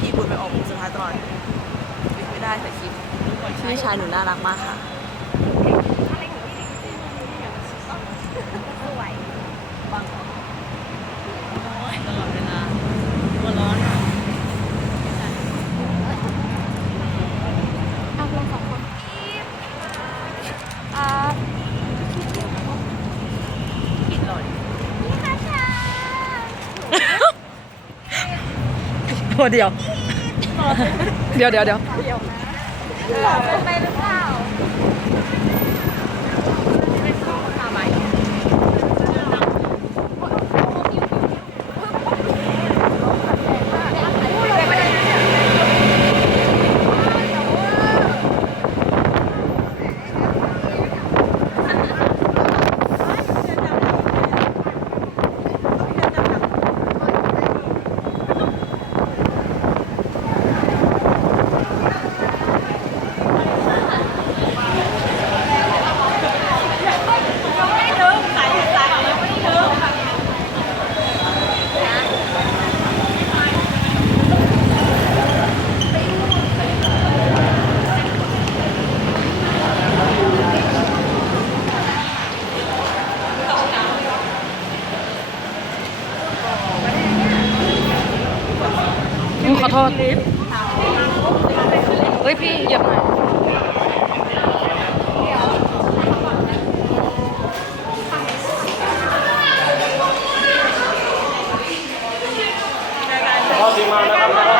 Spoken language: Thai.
พี่บุญไปออกมุมสุดท้ายตลอดปิดไม่ได้แต่คลิปพี่ชายหนูน่ารักมากค่ะ สวย ตลอดเวลาตัวร้อนอะ เอาเราสองคนอ่า กินหล่อย พี่คาชา ตัว เดียว เดี๋ยวเดี๋ยวเดี๋ยว หล่อไปหรือเปล่ามาไหม ขอโทษ เฮ้ยพี่เหยียบหน่อยข้อทีมานะครับ